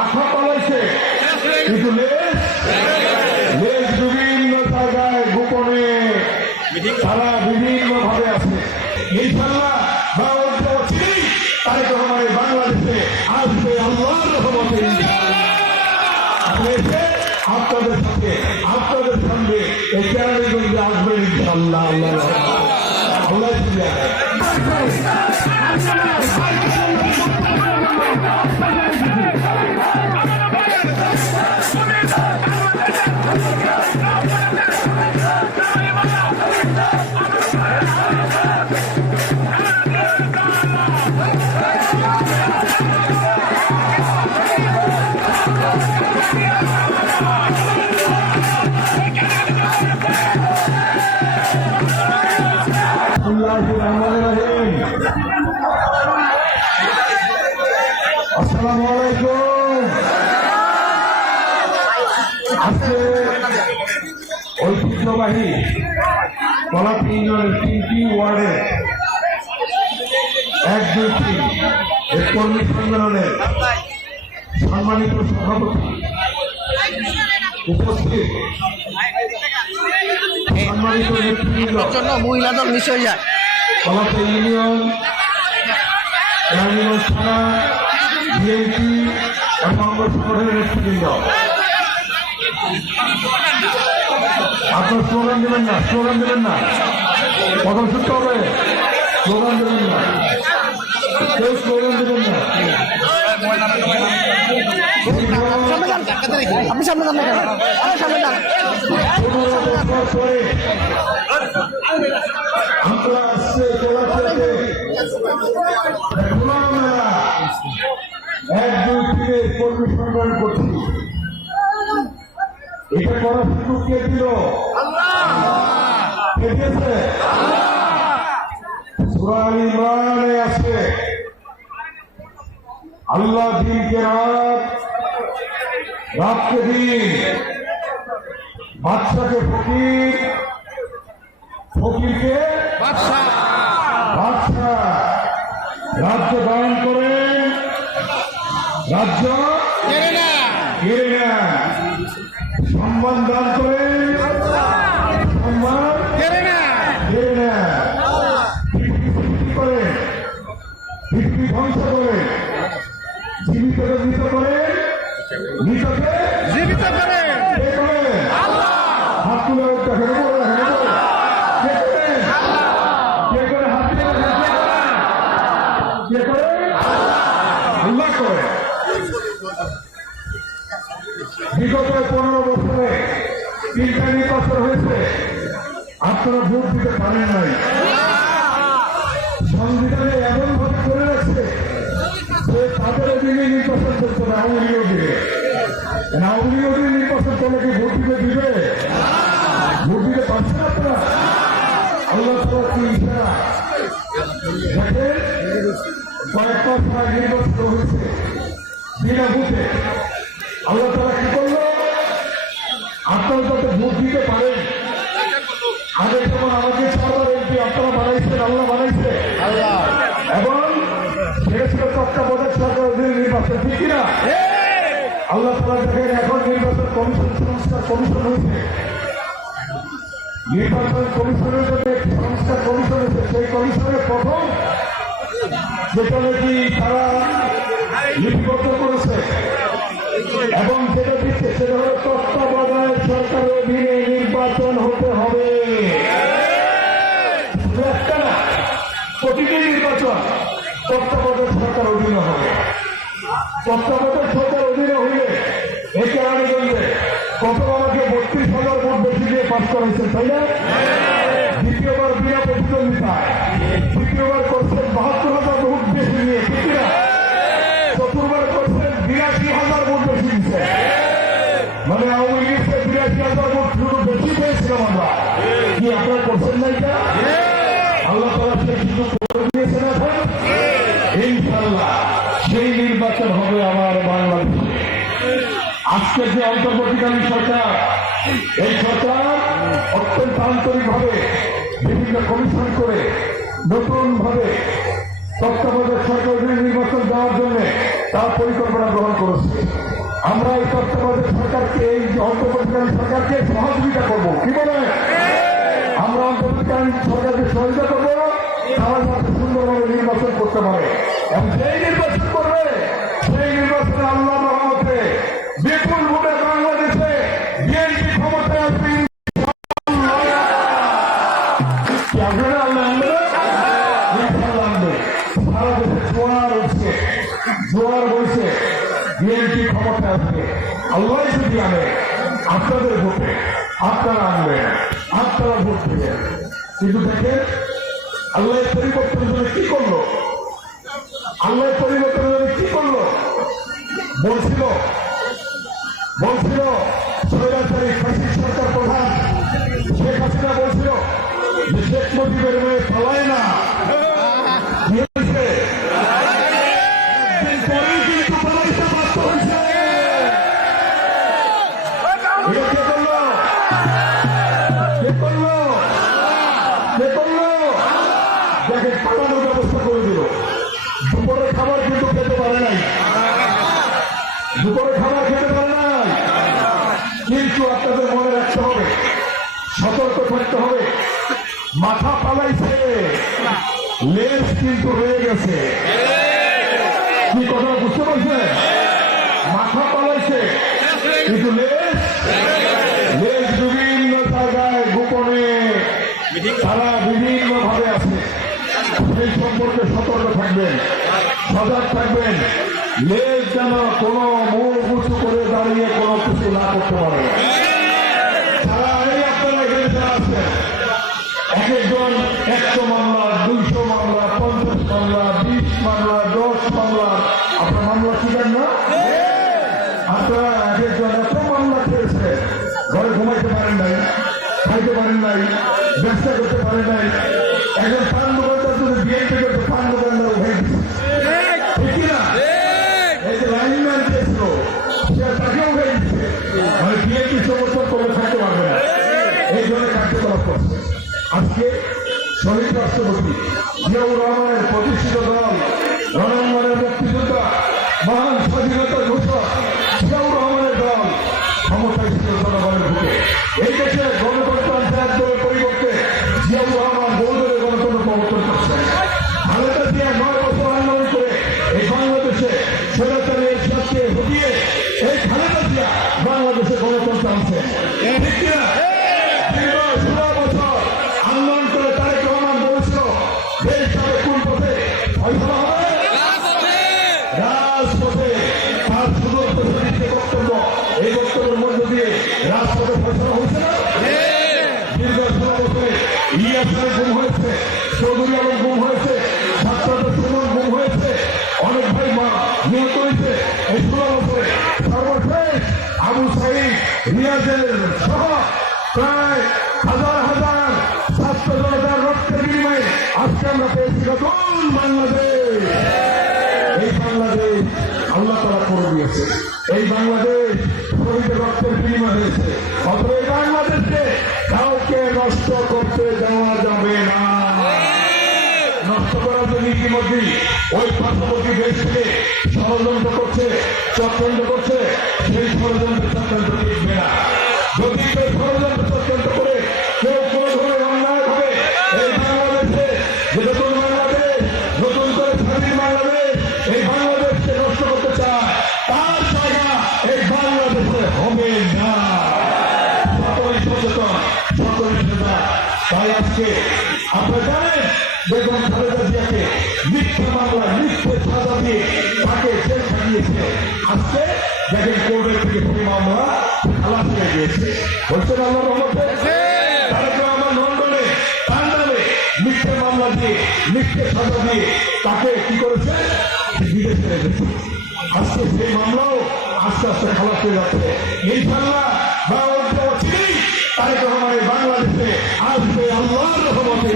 মাথা পালাইছে, কিন্তু লেজ বিভিন্ন জায়গায় গোপনে তারা বিভিন্ন ভাবে আছে। ইনশাআল্লাহ তারেক রহমান বাংলাদেশে আসবে আল্লাহর রহমতে। আপনাদের সাথে আপনাদের সঙ্গে এই কেরানীগঞ্জে আসবে ইনশাআল্লাহ। আল্লাহ আসসালামু আলাইকুম। আজকে ঐতিহ্যবাহী কলাপি ইউনিয়নের 3টি ওয়ার্ডে 1-2-3 এই কর্মী সম্মেলনের সম্মানিত সভাপতি উপস্থিত, সম্মানিত নেতৃবৃন্দ, মহিলা দল মিস হয়ে যায়, কলাপি ইউনিয়ন কেরানীগঞ্জ থানা বিএনপি এবং অঙ্গ সংগঠনের নেতৃবৃন্দ, আপনার স্লোগান দেবেন না, স্লোগান দেবেন না, কখন শুনতে হবে, স্লোগান দেবেন না, কেউ স্লোগান দেবেন না। আপনি সামনে যান না কেন? সামনে যান। 15 বছর পরে আমরা আসছে জেলাতে 1-2-3 কর্মী সম্মেলন করছি। এটা করার সুযোগ কে দিল? কে দিয়েছে? সূরা আল ইমরানে আছে, আল্লাহ দিনকে রাত, রাতকে দিন, বাদশাকে ফকির, ফকিরকে বাদশা, বাদশা রাজ্য দান করেন, রাজ্য কেড়ে নেন, সম্মান দান করেন, সম্মান কেড়ে নেন, করেন, পৃথিবী ধ্বংস করেন, জীবিতকে মৃত করেন, মৃতকে জীবিত করেন। হাত তুলে আল্লাহ করে। বিগত 15 বছরে 3টা নির্বাচন হয়েছে, আপনারা ভোট দিতে পারেন নাই। সংবিধানে এমন ভাবে করে রাখছে যে তাদের দিনে নির্বাচন করতে হবে, আওয়ামী লীগও দিবে। আওয়ামী লীগও দিনে নির্বাচন করলে কি ভোট দিতে দিবে? ভোট দিতে পারছেন আপনারা? আল্লাহ কি ইশারা দেখেন, কয়েক মাস আগে নির্বাচিত হয়েছে বিনা ভোটে। আল্লাহ তারা কি করলো? আপনারা যাতে ভোট দিতে পারেন, আগে যেমন আমাকে 4বার এমপি আপনারা বানাইছেন, আল্লাহ বানাইছে, এবং শেষে তত্ত্বাবধায়ক সরকার অধীনে নির্বাচন, ঠিক কিনা? আল্লাহ তারা দেখেন এখন নির্বাচন কমিশন, সংস্কার কমিশন হয়েছে, নির্বাচন কমিশনের জন্য একটি সংস্কার কমিশন হয়েছে। সেই কমিশনের প্রথম যেটা নাকি তারা লিপিবদ্ধ করেছে এবং যেটা দিচ্ছে সেটা হলো তত্ত্বাবধায়ক সরকারের অধীনে নির্বাচন হতে হবে। একটা না, প্রতিটি নির্বাচন তত্ত্বাবধায়ক সরকার অধীনে হবে। তত্ত্বাবধায়ক সরকার অধীনে হইলে এই কেরানীগঞ্জে কত আমাকে 32,000 ভোট বেশি দিয়ে পাস করেছে, তাই না? দ্বিতীয়বার বিনা প্রতিদ্বন্দ্বিতায়, তৃতীয়বার করছেন 72,000 ভোট বেশি নিয়ে, ঠিক না? চতুর্থবার করছেন 82,000 ভোট বেশি দিচ্ছে, মানে আওয়ামী লীগ 82,000 ভোট শুধু বেশি পেয়েছিলাম আমরা। কি আপনারা করছেন না এটা? আল্লাহ তাআলা সেই সুযোগ করে দিয়েছেন। এখন ইনশাআল্লাহ সেই নির্বাচন হবে আমার বাংলাদেশে। আজকে যে অন্তর্বর্তীকালীন সরকার, এই সরকার অত্যন্ত আন্তরিকভাবে বিভিন্ন কমিশন করে নতুন ভাবে তত্ত্বাবধায়ক সরকার নির্বাচন দেওয়ার জন্য তার পরিকল্পনা গ্রহণ করেছে। আমরা এই তত্ত্বাবধায়ক সরকারকে, এই অন্তর্বর্তীকালীন সরকারকে সহযোগিতা করব। কি বলে? আমরা অন্তর্বর্তীকালীন সরকারকে সহযোগিতা করবো, তাহলে যাতে সুন্দরভাবে নির্বাচন করতে পারে এবং যেই নির্বাচন করবে সেই নির্বাচনে আল্লাহ রহমতে বিপুল ভোটে বাংলাদেশে বিএনপি ক্ষমতায় আসবে। সারা দেশে জোয়ার উঠছে, জোয়ার বইছে, বিএনপি ক্ষমতায় আসবে। আল্লাহ যদি আনে আপনাদের ভোটে, আপনারা আনবেন, আপনারা ভোট দেবেন। কিন্তু দেখেন আল্লাহ পরিবর্তনের জন্য কি করলো? আল্লাহ পরিবর্তনের জন্য কি করলো? বলছিল স্বৈরাচারী ফ্যাসিস্ট সরকার প্রধান শেখ হাসিনা বলছিল যে শেখ মুজিবের মেয়ে পালায় না। কি হয়েছে? একদিন পরেই কিন্তু পালাইতে বাধ্য হয়েছে। এটা কে করলো? কে করলো? কে করলো? দেখেন পালানোর ব্যবস্থা করে দিল। দুপুরের খাবার কিন্তু খেতে পারে নাই, দুপুরের খাবার খেতে পারে নাই। কিন্তু আপনাদের মনে রাখতে হবে, সতর্ক থাকতে হবে। মাথা পালাইছে, লেজ কিন্তু রয়ে গেছে। কি কথা বুঝতে পারছেন? মাথা পালাইছে কিন্তু লেজ বিভিন্ন জায়গায় গোপনে তারা বিভিন্ন ভাবে আছে। সেই সম্পর্কে সতর্ক থাকবেন, সজাগ থাকবেন। লেজ যেন কোনো মুখ উঁচু করে দাঁড়িয়ে কোনো কিছু না করতে পারে। তারা এই আপনারা এখানে যারা আছেন, এক একজন 100 মামলা, 200 মামলা, 50 মামলা, 20 মামলা, 10 মামলা, আপনার মামলা ছিলেন না? আপনারা এক একজন এত মামলা খেয়েছে, ঘরে ঘুমাইতে পারেন নাই, খাইতে পারেন নাই, ব্যবসা করতে পারেন নাই। একজন পান দোকানদার যদি বিএনপি করতে পান দোকানদার হয়ে গেছে, ঠিক কিনা? এই যে লাইনম্যান চেয়েছিল সে তাকেও হয়ে গেছে, মানে বিএনপি সমর্থন করে থাকতে পারবে না, এই ধরনের কার্যকলাপ করছে। আজকে শহীদ রাষ্ট্রপতি জিয়াউর রহমানের প্রতিষ্ঠিত দল, রণাঙ্গনের মুক্তিযোদ্ধা, মহান স্বাধীনতা ঘোষক জিয়াউর রহমানের দল ক্ষমতায় ছিল জনগণের ভোটে। এই দেশে গণতন্ত্র এক দলের পরিবর্তে জিয়াউর রহমান বহু দলের গণতন্ত্র প্রবর্তন করছেন। খালেদা জিয়া 9 বছর আন্দোলন করে এই বাংলাদেশে স্বৈরাচারী এরশাদকে হটিয়ে এই খালেদা জিয়া বাংলাদেশে গণতন্ত্র আনছে। ঠিক কিনা? দীর্ঘ 16 বছর আন্দোলন করে তারেক রহমান বলেছিল দেশ যাবে কোন পথে? ফয়সালা হবে রাজপথে। তার সুদূর প্রসারিত বক্তব্য, এই বক্তব্যের মধ্য দিয়ে রাজপথে ফয়সালা হয়েছে না? দীর্ঘ 16 বছরে ইলিয়াস গুম হয়েছে, চৌধুরী আলম গুম হয়েছে, ছাত্রদের সুমন গুম হয়েছে, অনেক ভাই মা নিহত হয়েছে। এই 16 বছরে সর্বশেষ আবু সাইদ রিয়াজের সহ প্রায় হাজার হাজার ছাত্র জনতার রক্তের বিনিময়ে আজকে আমরা পেয়েছি নতুন বাংলাদেশ। এই বাংলাদেশ আল্লাহ তাআলা করে দিয়েছে। এই বাংলাদেশ শহীদের রক্তের বিনিময় হয়েছে। অথবা এই বাংলাদেশকে কাউকে নষ্ট করতে দেওয়া যাবে না। নষ্ট করার জন্য ইতিমধ্যেই ওই পার্শ্ববর্তী দেশ থেকে ষড়যন্ত্র করছে, চক্রান্ত করছে। সেই ষড়যন্ত্র চক্রান্ত টিকবে না। যদি কেউ ষড়যন্ত্র চক্রান্ত করে কেউ কোনো ধরনের অন্যায় হবে এই বাংলাদেশে, যে নতুন বাংলাদেশ, নতুন করে স্বাধীন বাংলাদেশ, এই বাংলাদেশকে নষ্ট করতে চায়, তার জায়গা এই বাংলাদেশে হবে না। সকলেই সচেতন, সকলেই সচেতন। তাই আজকে আপনারা জানেন বেগম খালেদা জিয়াকে মিথ্যা মামলা, মিথ্যে সাজা দিয়ে তাকে জেল খাটিয়েছে। আজকে দেখেন কোর্টের থেকে সেই মামলা খালাস হয়ে গিয়েছে। বলছেন আল্লাহর রহমতে তারেক রহমান লন্ডনে তার নামে মিথ্যে মামলা দিয়ে, মিথ্যে সাজা দিয়ে তাকে কি করেছে? বিদেশে রেখেছে। আজকে সেই মামলাও আস্তে আস্তে খালাস হয়ে যাচ্ছে। ইনশাআল্লাহ অচিরেই তারেক রহমানের বাংলাদেশে আসবে আল্লাহর রহমতে।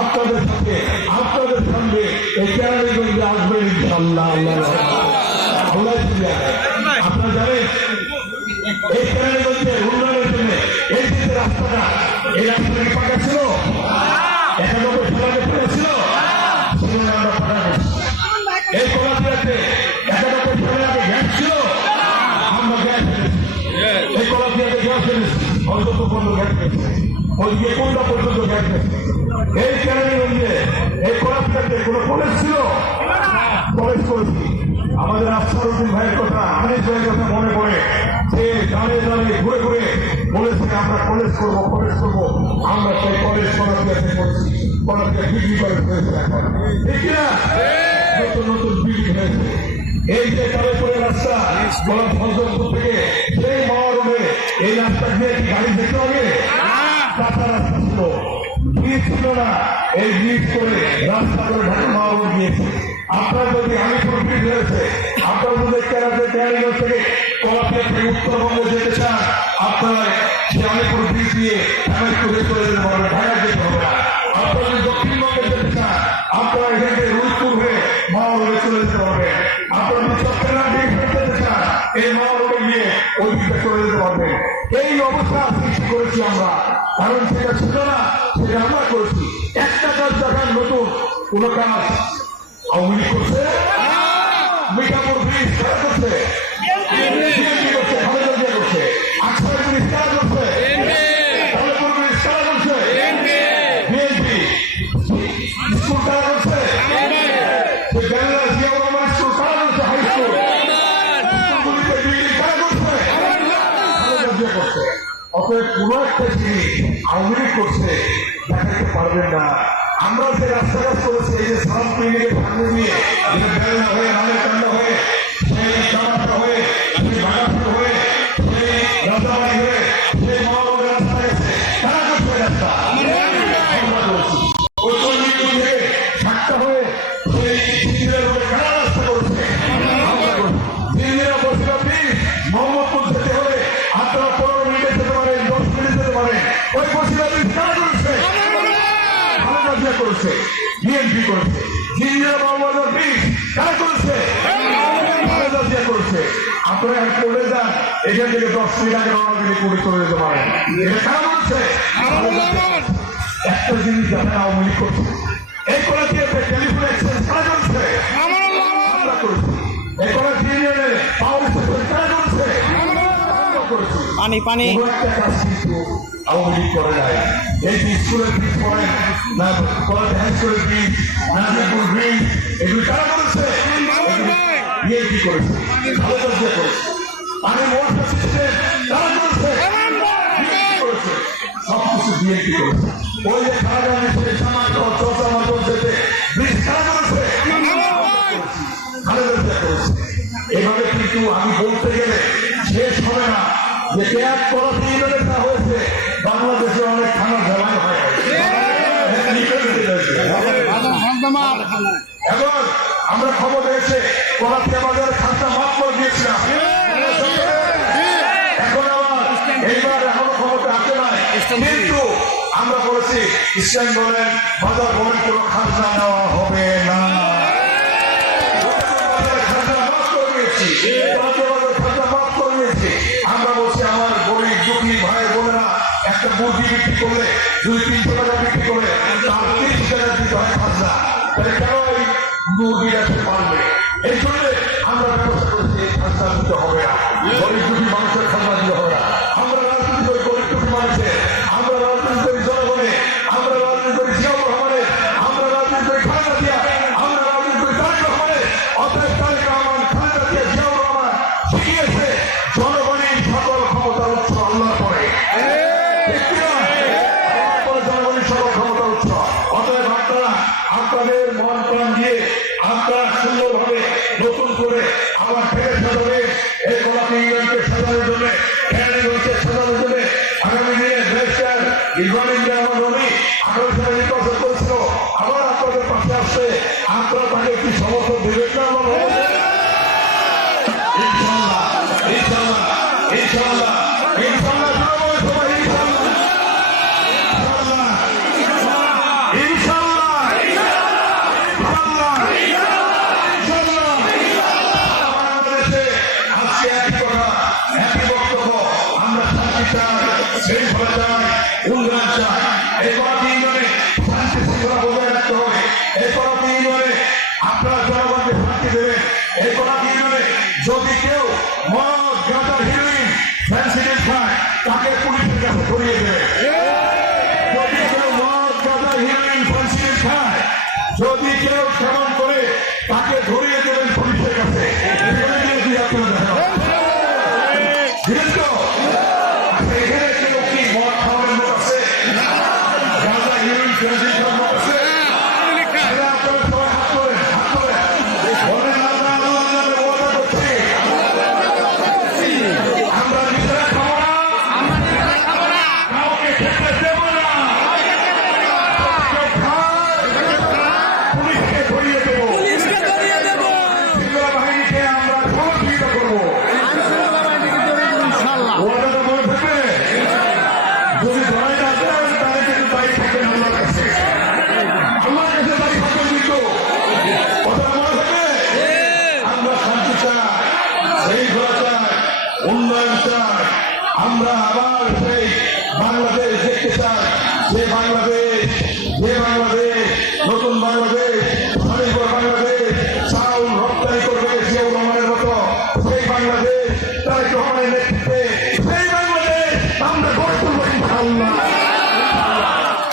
আপনাদের সাথে, আপনাদের সঙ্গে এই কেরানীগঞ্জে আসবেন ইনশাআল্লাহ। আল্লাহ আপনারা জানেন এই কেরানীগঞ্জের উন্নয়নের জন্য এই যে রাস্তাটা, এই রাস্তাটা পাকা ছিল, 91 সালে পাকা ছিল, আমরা পাকা করছি। এই কলাটিয়াতে 91 অন্তত পর্যন্ত গ্যাস গেছে, ওইদিকে কোনটা পর্যন্ত গ্যাস গেছে। এই কেরানীগঞ্জে এই কলেজটাতে কোনো কলেজ ছিল? কলেজ করেছি। আমাদের আফসারউদ্দিন ভাইয়ের কথা, আনিস ভাইয়ের কথা মনে পড়ে, যে দাঁড়িয়ে দাঁড়িয়ে ঘুরে ঘুরে বলেছে আমরা কলেজ করবো, কলেজ করবো। আমরা সেই কলেজ কলাপিয়াতে করছি, কলাপিয়া বিক্রি করে ফেলেছে এখন, ঠিক না? নতুন নতুন বিল্ডিং হয়েছে। এই যে কালেপুরের রাস্তা গোলাপ ফজলপুর থেকে সেই মাওয়া রোডে, এই রাস্তা দিয়ে কি গাড়ি যেতে হবে? কাঁচা রাস্তা ছিল, ব্রিজ ছিল না। এই ব্রিজ করে রাস্তা করে ঢাকা মাওয়া রোড দিয়েছে। আপনার যদি আলিপুর ব্রিজ হয়েছে, আপনার যদি কেরানীগঞ্জ থেকে কলাপিয়া থেকে উত্তরবঙ্গে যেতে চান, আপনারা সেই আলিপুর ব্রিজ দিয়ে হেমায়তপুরে চলে যেতে পারবেন, ঢাকা যেতে হবে না। আপনারা যদি দক্ষিণবঙ্গে যেতে চান, আপনারা এখান থেকে রুলপুর হয়ে মাওয়া রোডে চলে যেতে পারবেন। আপনারা যদি চট্টগ্রাম ব্রিজ হয়ে যেতে চান, এই মাওয়া রোডে গিয়ে ওই দিকটা চলে যেতে পারবেন। এই অবস্থা সৃষ্টি করেছি আমরা, কারণ সেটা ছিল না, সেটা আমরা করেছি। একটা কাজ দেখান, নতুন কোন কাজ আওয়ামী লীগ করছে? মিঠাপুর ব্রিজ কারা করছে? বিএনপি করছে, খালেদা জিয়া করছে। আকসার ব্রিজ কারা করছে? খালেদপুর ব্রিজ কারা করছে? বিএনপি। স্কুল কারা করছে? জেনারেল জিয়াউর রহমান স্কুল কারা করছে? High school. স্কুলগুলিতে বিল্ডিং কারা করছে? খালেদা জিয়া করছে। অতএব কোন একটা জিনিস আওয়ামী লীগ করছে দেখাতে পারবেন না। আমরা যে রাস্তাঘাট করেছি, এই যে সালাম ক্লিনিকের সামনে দিয়ে বেলনা হয়ে, নামেকান্ডা হয়ে, সেই কামারটা হয়ে, সেই ভাগাপুর হয়ে, সেই রাজাবাড়ি হয়ে, সেই মহানগর রাস্তা গেছে, কারা করছে রাস্তা? আমরা করেছি। ওই চল্লিশপুর থেকে ঢাকা হয়ে সেই সিঙ্গিরের হয়ে কারা রাস্তা করেছে? আমরা করেছি। সিঙ্গিরা বসিরা ব্রিজ মোহাম্মদপুর যেতে হলে আপনারা 15 মিনিটে যেতে পারেন, 10 মিনিট যেতে পারেন। ওই বসিরা ব্রিজ কারা করেছে? করেছে, বিএনপি করেছে। জিন্দিরা মহম্মদ ব্রিজ কারা করেছে? খালেদা জিয়া করেছে। আপনারা করে যান, এখান থেকে 10 মিনিট আগে রওনা দিলে করে চলে যেতে পারেন। এটা কারা করেছে? একটা জিনিস জানেন, আওয়ামী লীগ করছে। এই কলেজিয়াতে টেলিফোন এক্সচেঞ্জ কারা করেছে? আমরা করেছি। এই কলেজ ইউনিয়নে পাওয়ার স্টেশন কারা করেছে? আমরা করেছি। পানি পানি কোনো একটা কাজ কিন্তু আওয়ামী লীগ করে নাই। এই যে স্কুলের ব্রিজ করেন না, কলেজ হাই স্কুলের ব্রিজ, নাজিরপুর ব্রিজ, এগুলি কারা করেছে? বিএনপি করেছে, খালেদা জিয়া করেছে। পানি মোটর সিস্টেম কারা করেছে? বিএনপি করেছে। সবকিছু বিএনপি করেছে। ওই যে খালেদা জিয়া সামান্য চর্চা মাধ্যম যেতে ব্রিজ কারা করেছে? খালেদা জিয়া করেছে। এভাবে কিন্তু আমি বলতে গেলে শেষ হবে না, যে পেঁয়াজ পড়াতে যা হয়েছে বাংলাদেশে অনেক খানা ঝালাই হয়। এখন আমরা খবর পেয়েছে কলাপিয়া বাজারে খাতা মাফ করে দিয়েছিলাম। এখন আবার এইবার এখনো খবরটা আসে নাই, কিন্তু আমরা বলেছি ইসলাম বলেন, বাজার বলেন, কোনো খাজনা নেওয়া হবে না। খাজনা মাফ করে দিয়েছি, খাজনা মাফ করে দিয়েছি। আমরা বলছি আমার গরিব দুঃখী ভাই বোনেরা একটা মুরগি বিক্রি করলে 200-300 টাকা বিক্রি করে তার 30 টাকা দিতে হয় খাজনা। তাহলে কেন এই মুরগি রাখতে পারবে? এই জন্য আমরা ব্যবস্থা করেছি, এই খাজনা দিতে হবে না, গরিব দুঃখী মানুষের খাজনা দিতে হবে না। আমরা রাজনীতি করি গরিব দুঃখী মানুষের, আমরা রাজনীতি করি জনগণের, আমরা রাজনীতি করি জিয়াউর রহমানের, আমরা রাজনীতি করি খালেদা জিয়া, আমরা রাজনীতি করি তারেক রহমানের। অতএব তারেক রহমান, খালেদা জিয়া, জিয়াউর রহমান শিখিয়েছে জনগণের সকল ক্ষমতার উৎস আল্লাহর পরে। জনগণের সকল ক্ষমতার উৎস। অতএব আপনারা আপনাদের মন প্রাণ দিয়ে আপনারা সুন্দরভাবে নতুন করে আবার ফেরে সাজাবেন। এই কলাপি ইউনিয়নকে সাজানোর জন্য, কেরানীগঞ্জকে সাজানোর জন্য আগামী দিনে ব্যারিস্টার ইব্রাহিম জামান রনি 18 সালে নির্বাচন করেছিল, আবার আপনাদের পাশে আসছে। আপনারা তাকে একটি সমর্থন দেবেন না? ইনশাআল্লাহ, ইনশাআল্লাহ, ইনশাআল্লাহ, ইনশাআল্লাহ, সবাই ইনশাআল্লাহ, ইনশাআল্লাহ, ইনশাআল্লাহ, ইনশাআল্লাহ। বাংলাদেশে আজকে একই কথা, একই বক্তব্য। আমরা শান্তি চাই, শৃঙ্খলা চাই, উন্নয়ন চাই। এই কলাপি ইউনিয়নে শান্তি শৃঙ্খলা বজায় রাখতে হবে। এই কলাপি ইউনিয়নে আপনারা জনগণকে শান্তি দেবেন। এই কলাপি ইউনিয়নে যদি কেউ মদ, গাঁজা, হিরোইন, ফ্যান্সিডিল খায়, তাকে পুলিশের কাছে ধরিয়ে দেবে। যদি কেউ মদ গাঁজা হিরোইন ফাঁসিয়ে খায়, যদি কেউ সেবন করে তাকে ধরিয়ে দেবেন পুলিশের কাছে। এখানে কেউ কি আপনারা দেখেন? বুঝলেন তো? আচ্ছা, এখানে কেউ কি মদ খাওয়ার লোক আছে? গাঁজা হিরোইন ফাঁসি খাওয়ার লোক আছে? তাহলে আপনারা সবাই হাত তোলেন, হাত তোলেন। বলেন, আল্লাহ আল্লাহ নামে ওয়াদা করছি, আমরা নিজেরা খাবো না, কাউকে খেতে দেবো না। কেউ খায়, পুলিশকে ধরিয়ে দেবো। শৃঙ্খলা বাহিনীকে আমরা সহযোগিতা করবো। ওয়াদাটা মনে থাকবে? যদি ধরাই না দেন তাহলে কিন্তু দায়ী থাকবেন আল্লাহর কাছে। আল্লাহর কাছে দায়ী থাকবেন কিন্তু। কথাটা মনে থাকবে? আমরা শান্তি চাই, শৃঙ্খলা চাই, উন্নয়ন চাই। আমরা আবার সেই বাংলাদেশ দেখতে চাই, যে বাংলাদেশ, নতুন বাংলাদেশ, স্বনির্ভর বাংলাদেশ, চাউল রপ্তানি করবে জিয়াউর রহমানের মতো সেই বাংলাদেশ, তারেক রহমানের নেতৃত্বে সেই বাংলাদেশ আমরা গড়ে তুলবো ইনশাআল্লাহ।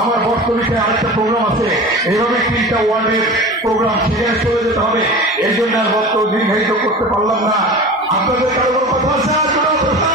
আমার বর্তমানে আরেকটা প্রোগ্রাম আছে, এইভাবে 3টা ওয়ার্ডের প্রোগ্রাম, সেখানে চলে যেতে হবে। এই জন্য আর বক্তব্য দীর্ঘায়িত করতে পারলাম না। আপনাদের কারো কোনো কথা আছে? আর কোনো কথা?